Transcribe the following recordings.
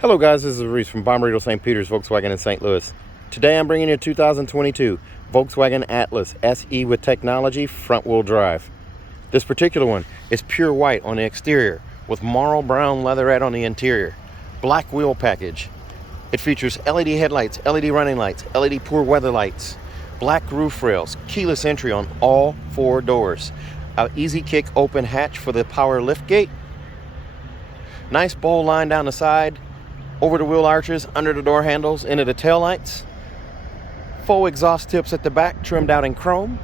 Hello guys, this is Reese from Bomberito St. Peter's Volkswagen in St. Louis. Today I'm bringing you a 2022 Volkswagen Atlas SE with technology front-wheel drive. This particular one is pure white on the exterior with marl brown leatherette on the interior. Black wheel package. It features LED headlights, LED running lights, LED poor weather lights, black roof rails, keyless entry on all four doors, easy kick open hatch for the power lift gate, nice bowl line down the side, over the wheel arches, under the door handles, into the tail lights. Faux exhaust tips at the back, trimmed out in chrome.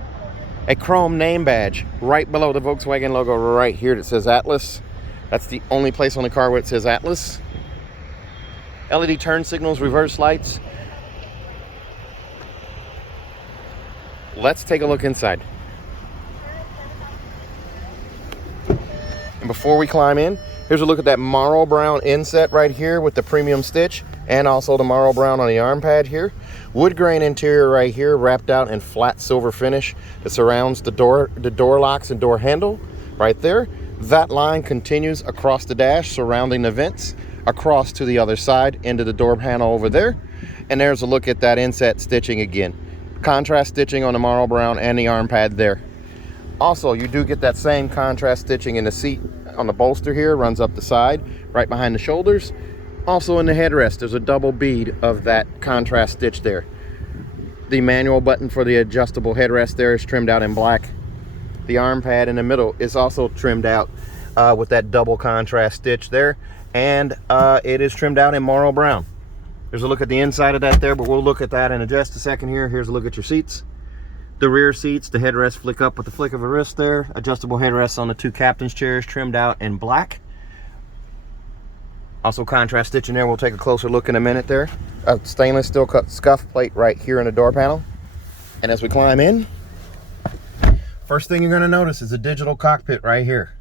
A chrome name badge right below the Volkswagen logo right here that says Atlas. That's the only place on the car where it says Atlas. LED turn signals, reverse lights. Let's take a look inside. And before we climb in, here's a look at that marl brown inset right here with the premium stitch and also the marl brown on the arm pad here. Wood grain interior right here, wrapped out in flat silver finish that surrounds the door locks and door handle right there. That line continues across the dash, surrounding the vents, across to the other side into the door panel over there. And there's a look at that inset stitching again. Contrast stitching on the marl brown and the arm pad there. Also, you do get that same contrast stitching in the seat on the bolster here, runs up the side, right behind the shoulders. Also in the headrest, there's a double bead of that contrast stitch there. The manual button for the adjustable headrest there is trimmed out in black. The arm pad in the middle is also trimmed out with that double contrast stitch there. And it is trimmed out in marl brown. There's a look at the inside of that there, but we'll look at that in just a second here. Here's a look at your seats. The rear seats, the headrest flick up with the flick of a wrist there. Adjustable headrests on the two captain's chairs, trimmed out in black. Also contrast stitching there. We'll take a closer look in a minute there. A stainless steel cut scuff plate right here in the door panel. And as we climb in, first thing you're going to notice is a digital cockpit right here.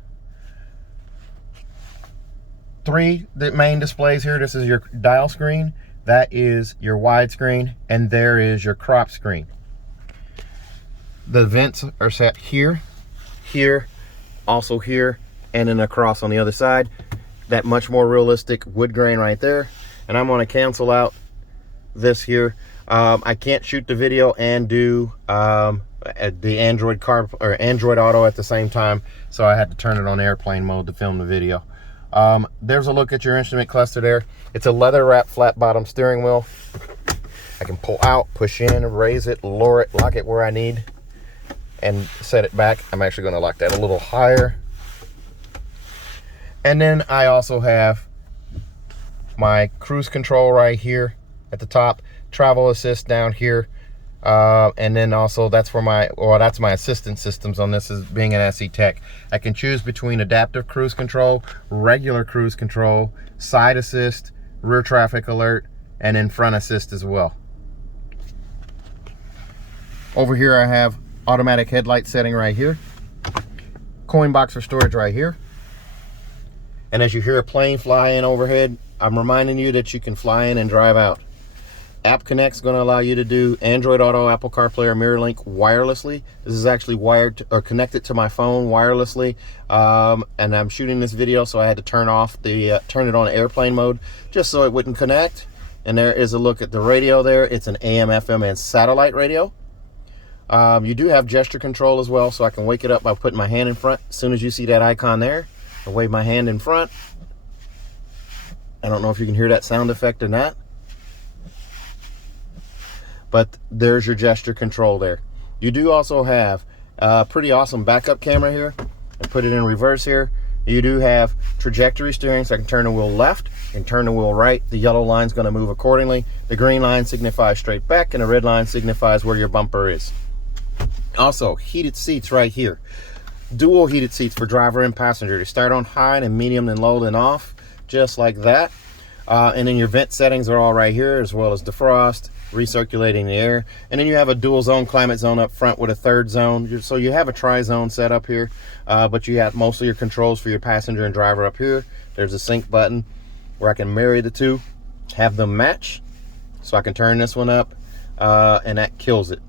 Three main displays here. This is your dial screen. That is your widescreen. And there is your crop screen. The vents are set here, here, also here, and then across on the other side. That much more realistic wood grain right there. And I'm going to cancel out this here. I can't shoot the video and do the Android Auto at the same time, so I had to turn it on airplane mode to film the video. There's a look at your instrument cluster there. It's a leather wrap flat bottom steering wheel. I can pull out, push in, raise it, lower it, lock it where I need, and set it back. I'm actually going to lock that a little higher. And then I also have my cruise control right here at the top, travel assist down here, and then also that's for that's my assistance systems on this as being an SE Tech. I can choose between adaptive cruise control, regular cruise control, side assist, rear traffic alert, and then front assist as well. Over here I have automatic headlight setting right here, coin box for storage right here. And as you hear a plane fly in overhead, I'm reminding you that you can fly in and drive out. Appconnect is going to allow you to do Android Auto, Apple CarPlay, or MirrorLink wirelessly. This is actually wired or connected to my phone wirelessly, and I'm shooting this video, so I had to turn it on airplane mode just so it wouldn't connect. And there is a look at the radio there. It's an AM, FM, and satellite radio. You do have gesture control as well, so I can wake it up by putting my hand in front. As soon as you see that icon there, I wave my hand in front. I don't know if you can hear that sound effect or not, but there's your gesture control there. You do also have a pretty awesome backup camera here. I put it in reverse here. You do have trajectory steering, so I can turn the wheel left and turn the wheel right. The yellow line is going to move accordingly. The green line signifies straight back, and the red line signifies where your bumper is. Also, heated seats right here. Dual heated seats for driver and passenger. They start on high and medium and low and off, just like that. And then your vent settings are all right here, as well as defrost, recirculating the air. And then you have a dual zone climate zone up front with a third zone. So you have a tri-zone set up here, but you have most of your controls for your passenger and driver up here. There's a sync button where I can marry the two, have them match. So I can turn this one up, and that kills it.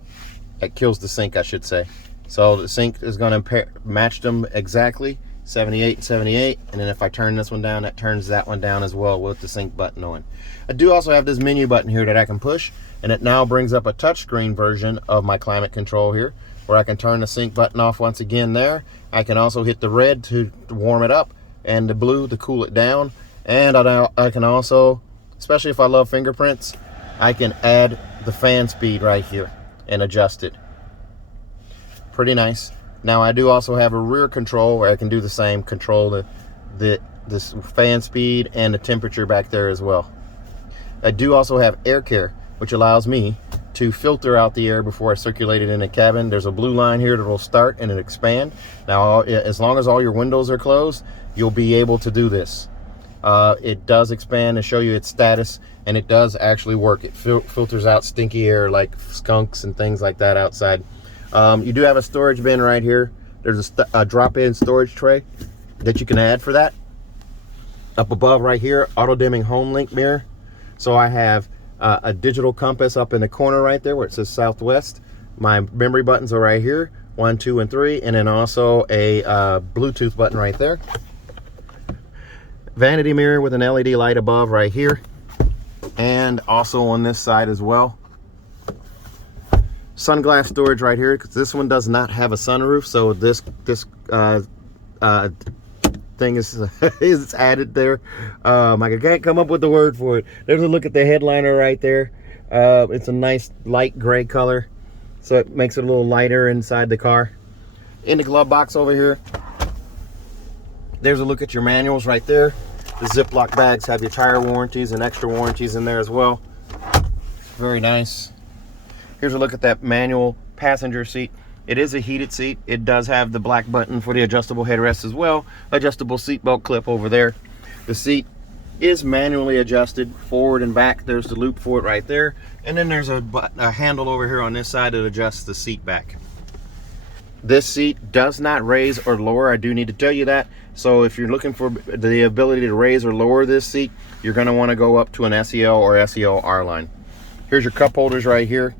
That kills the sync, I should say. So the sync is going to match them exactly, 78, 78, and then if I turn this one down, that turns that one down as well with the sync button on. I do also have this menu button here that I can push, and it now brings up a touchscreen version of my climate control here, where I can turn the sync button off once again there. I can also hit the red to warm it up, and the blue to cool it down, and I can also, especially if I love fingerprints, I can add the fan speed right here and adjust it. Pretty nice. Now I do also have a rear control where I can do the same, control the fan speed and the temperature back there as well. I do also have air care, which allows me to filter out the air before I circulate it in the cabin. There's a blue line here that will start and it expand. Now, as long as all your windows are closed, you'll be able to do this. It does expand and show you its status, and it does actually work. It filters out stinky air like skunks and things like that outside. You do have a storage bin right here. There's a drop-in storage tray that you can add for that. Up above right here, auto-dimming home link mirror. So I have a digital compass up in the corner right there where it says southwest. My memory buttons are right here, 1, 2, and 3, and then also a Bluetooth button right there. Vanity mirror with an LED light above right here, and also on this side as well. Sunglass storage right here, because this one does not have a sunroof, so this thing is added there. I can't come up with the word for it. There's a look at the headliner right there. It's a nice light gray color, so it makes it a little lighter inside the car. In the glove box over here, there's a look at your manuals right there. The Ziploc bags have your tire warranties and extra warranties in there as well. Very nice. Here's a look at that manual passenger seat. It is a heated seat. It does have the black button for the adjustable headrest as well. Adjustable seatbelt clip over there. The seat is manually adjusted forward and back. There's the loop for it right there. And then there's a handle over here on this side that adjusts the seat back. This seat does not raise or lower. I do need to tell you that. So if you're looking for the ability to raise or lower this seat, you're going to want to go up to an SEL or SEL R-line. Here's your cup holders right here.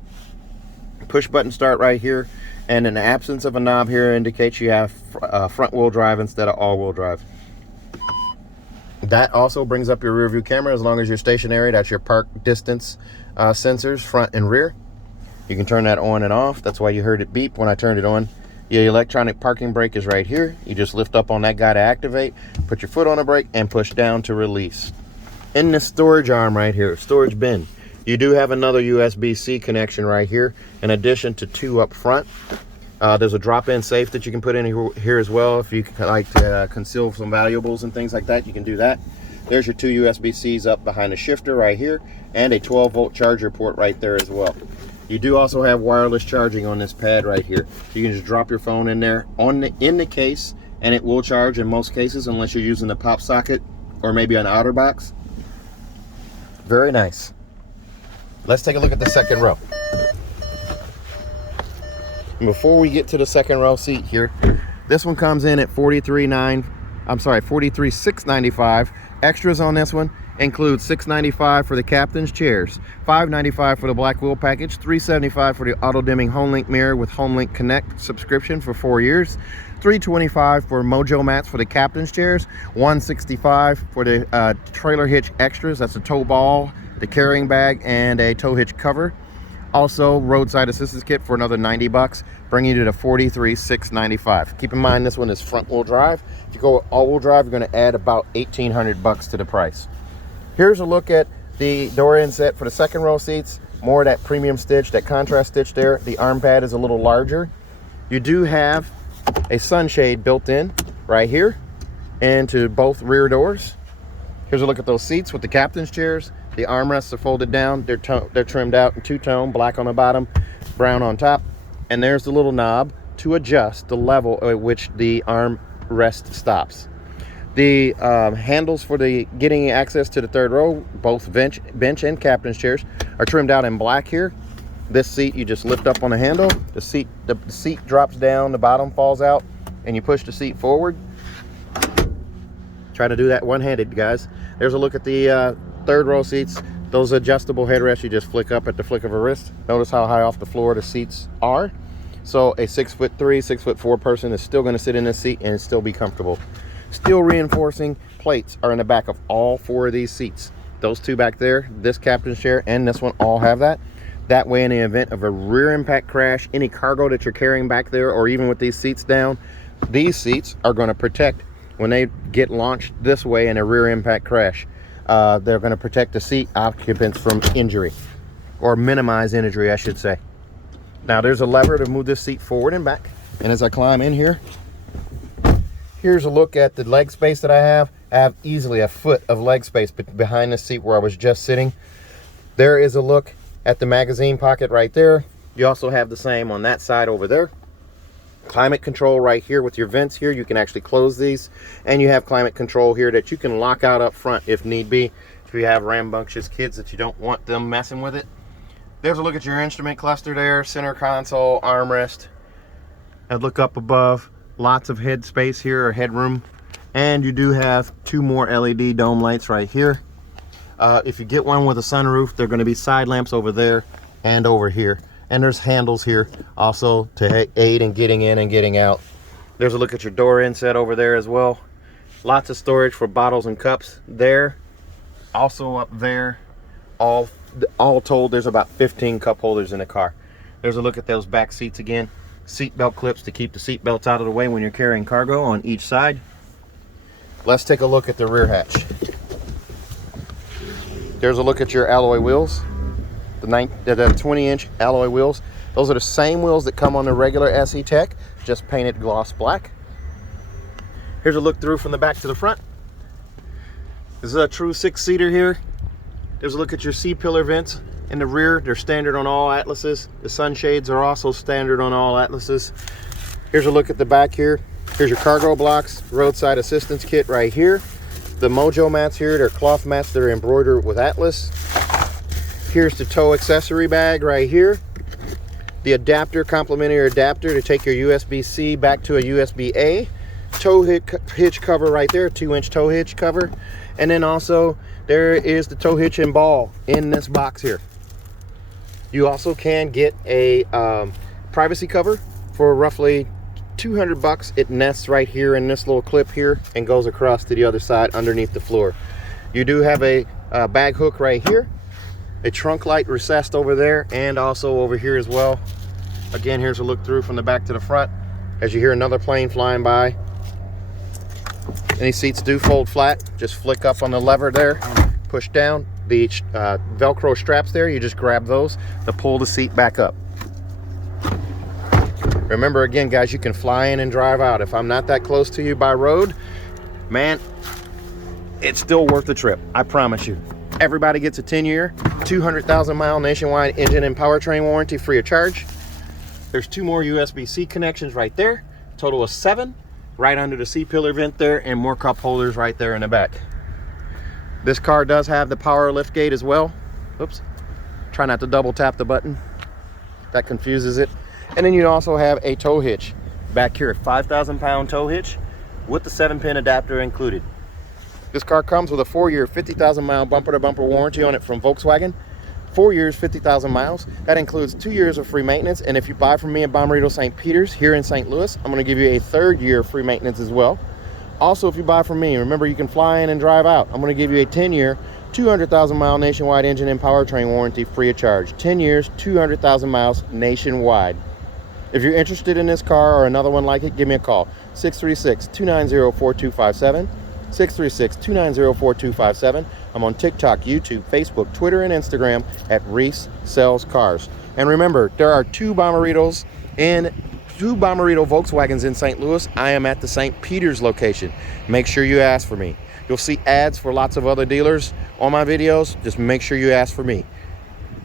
Push button start right here. And in the absence of a knob here indicates you have front wheel drive instead of all wheel drive. That also brings up your rear view camera as long as you're stationary. That's your park distance sensors, front and rear. You can turn that on and off. That's why you heard it beep when I turned it on. The electronic parking brake is right here. You just lift up on that guy to activate, put your foot on the brake, and push down to release. In the storage arm right here, storage bin, you do have another USB-C connection right here, in addition to 2 up front. There's a drop-in safe that you can put in here as well. If you like to conceal some valuables and things like that, you can do that. There's your 2 USB-Cs up behind the shifter right here, and a 12-volt charger port right there as well. You do also have wireless charging on this pad right here. You can just drop your phone in there in the case, and it will charge in most cases unless you're using the pop socket or maybe an outer box. Very nice. Let's take a look at the second row. And before we get to the second row seat here, this one comes in at $43,695. Extras on this one include $695 for the captain's chairs, $595 for the black wheel package, $375 for the auto dimming home link mirror with home link connect subscription for 4 years, $325 for mojo mats for the captain's chairs, $165 for the trailer hitch extras. That's a tow ball, the carrying bag, and a tow hitch cover. Also, roadside assistance kit for another $90, bringing you to $43,695. Keep in mind this one is front wheel drive. If you go all-wheel drive, you're going to add about $1,800 to the price. Here's a look at the door inset for the second row seats. More of that premium stitch, that contrast stitch there. The arm pad is a little larger. You do have a sunshade built in right here into both rear doors. Here's a look at those seats with the captain's chairs. The armrests are folded down. They're trimmed out in 2-tone, black on the bottom, brown on top. And there's the little knob to adjust the level at which the armrest stops. The handles for getting access to the third row, both bench and captain's chairs, are trimmed out in black here. This seat, you just lift up on the handle. The seat drops down, the bottom falls out, and you push the seat forward. Try to do that one-handed, guys. There's a look at the third row seats. Those adjustable headrests you just flick up at the flick of a wrist. Notice how high off the floor the seats are. So a 6'3", 6'4" person is still going to sit in this seat and still be comfortable. Steel reinforcing plates are in the back of all 4 of these seats. Those 2 back there, this captain's chair and this one, all have that. That way, in the event of a rear impact crash, any cargo that you're carrying back there, or even with these seats down, these seats are going to protect when they get launched this way in a rear impact crash. They're going to protect the seat occupants from injury, or minimize injury, I should say. Now, there's a lever to move this seat forward and back. And as I climb in here, here's a look at the leg space that I have. I have easily a foot of leg space behind the seat where I was just sitting. There is a look at the magazine pocket right there. You also have the same on that side over there. Climate control right here with your vents here. You can actually close these, and you have climate control here that you can lock out up front if need be, if you have rambunctious kids that you don't want them messing with it. There's a look at your instrument cluster there, center console, armrest. And look up above, lots of head space here, or headroom. And you do have 2 more LED dome lights right here. If you get one with a sunroof, they're going to be side lamps over there and over here. And there's handles here also to aid in getting in and getting out. There's a look at your door inset over there as well. Lots of storage for bottles and cups there. Also up there, all told, there's about 15 cup holders in the car. There's a look at those back seats again. Seat belt clips to keep the seat belts out of the way when you're carrying cargo on each side. Let's take a look at the rear hatch. There's a look at your alloy wheels. The 20-inch alloy wheels. Those are the same wheels that come on the regular SE Tech, just painted gloss black. Here's a look through from the back to the front. This is a true 6-seater here. There's a look at your C-pillar vents in the rear. They're standard on all Atlases. The sunshades are also standard on all Atlases. Here's a look at the back here. Here's your cargo blocks, roadside assistance kit right here. The Mojo mats here, they're cloth mats that are embroidered with Atlas. Here's the tow accessory bag right here. The adapter, complimentary adapter to take your USB-C back to a USB-A. Tow hitch cover right there, 2-inch tow hitch cover. And then also there is the tow hitch and ball in this box here. You also can get a privacy cover for roughly $200. It nests right here in this little clip here and goes across to the other side underneath the floor. You do have a bag hook right here, a trunk light recessed over there, and also over here as well. Again, here's a look through from the back to the front as you hear another plane flying by. Any seats do fold flat. Just flick up on the lever there, push down. The Velcro straps there, you just grab those to pull the seat back up. Remember, again, guys, you can fly in and drive out. If I'm not that close to you by road, man, it's still worth the trip. I promise you. Everybody gets a 10-year, 200,000-mile nationwide engine and powertrain warranty free of charge. There's 2 more USB-C connections right there. Total of 7 right under the C-pillar vent there, and more cup holders right there in the back. This car does have the power lift gate as well. Oops. Try not to double tap the button. That confuses it. And then you also have a tow hitch back here, a 5,000-pound tow hitch with the 7-pin adapter included. This car comes with a 4-year, 50,000-mile bumper-to-bumper warranty on it from Volkswagen. 4 years, 50,000 miles. That includes 2 years of free maintenance. And if you buy from me in Bommarito St. Peter's here in St. Louis, I'm going to give you a 3rd year of free maintenance as well. Also, if you buy from me, remember you can fly in and drive out. I'm going to give you a 10-year, 200,000-mile nationwide engine and powertrain warranty free of charge. 10 years, 200,000 miles nationwide. If you're interested in this car or another one like it, give me a call. 636-290-4257. 636-290-4257. I'm on TikTok, YouTube, Facebook, Twitter, and Instagram at Reese Sells Cars. And remember, there are 2 Bommaritos and 2 Bommarito Volkswagens in St. Louis. I am at the St. Peter's location. Make sure you ask for me. You'll see ads for lots of other dealers on my videos. Just make sure you ask for me.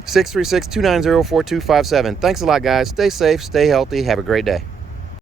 636-290-4257. Thanks a lot, guys. Stay safe, stay healthy. Have a great day.